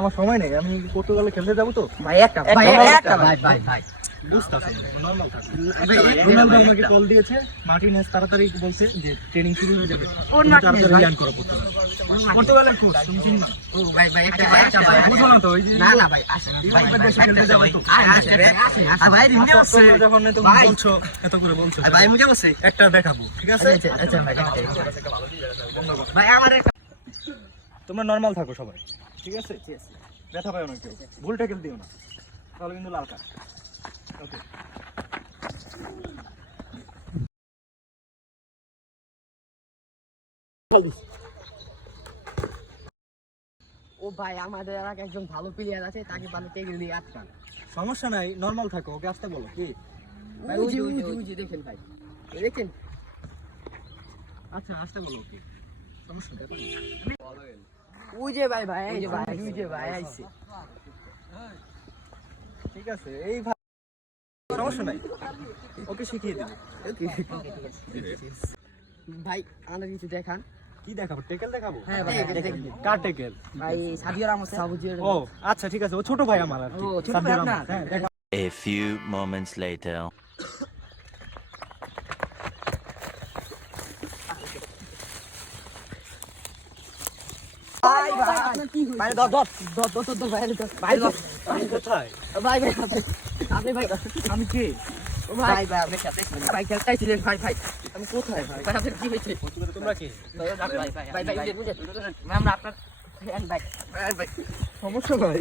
আমার সময় নেই, আমি পর্তুগালে খেলতে যাবো তো ভাই। কল দিয়েছে মার্টিনেজ, তাড়াতাড়ি বলছে যে ট্রেনিং শুরু হয়ে যাবে, পর্তুগালের কোচ তুমি চিনো না? ও ভাই ভাই একটা ভাই বুঝো না তো, ওই যে না না ভাই আসেন ভাই দেশে খেলতে যাব তো আর ভাই রিমনে আছে যখন তুমি বলছো এত করে বলছো ভাই মুজে বসে একটা দেখাবো, ঠিক আছে? আচ্ছা ভাই ভাই আমার তোমরা নরমাল থাকো সবাই, ঠিক আছে? ব্যথা পায় না কেউ, ভুল ট্যাকেল দিও না, তাহলে কিন্তু লাল কার্ড। ওকে ও ভাই আমাদের এলাকায় একজন ভালো প্লেয়ার আছে, তাকে ভালো টেবিল দিয়ে আটকান। সমস্যা নাই, নরমাল থাকো, ওকে আসতে বলো। কি ভাই ওই যে দেখেন ভাই, দেখেন। আচ্ছা আসতে বলো, ওকে সমস্যা নেই। ওই যে ভাই ভাই এই যে ভাই ওই যে ভাই আইছে। ঠিক আছে এই ভাই সমস্যা নাই, ওকে শিখিয়ে দেব। ভাই আমাদের কিছু দেখান। কি দেখাবো? টেকেল দেখাবো? হ্যাঁ ভাই কার টেকেল? ভাই সাবিয়া রামোস সাবুজির। ও আচ্ছা ঠিক আছে, ও ছোট ভাই আমার আর কি। ও ছোট ভাই আপনার? হ্যাঁ দেখা। A few moments later. ভাই ভাই আপনার কি হইছে? ভাই দর ভাই ভাই কোথায়? ভাই ভাই আপনি ভাই আমি কে? ভাই ভাই আপনি সাথে ভাই খেলতেছিলেন ভাই ভাই আমি কোথায় ভাই? ভাই আপনার কি হইছে? তোমরা কে? ভাই বুঝে আমরা আপনার ফ্যান ভাই ভাই সমস্যা ভাই।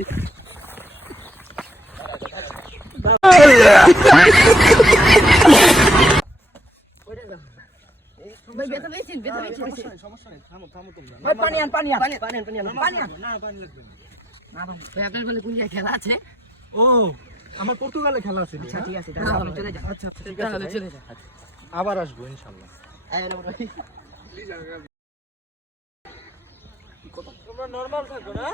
ভাই বেতা পেয়েছেন সমস্যা নেই, থামো তোমরা। ভাই পানি আন না পানি লাগবে না। না ভাই আপনার বলে কোন জায়গায় খেলা আছে? ও আমার পর্তুগালে খেলা আছে। আচ্ছা ঠিক আছে তাহলে চলে যান। আচ্ছা ঠিক আছে, তাহলে চলে যান। আবার আসবো ইনশাআল্লাহ। তোমরা নরমাল থাকো না।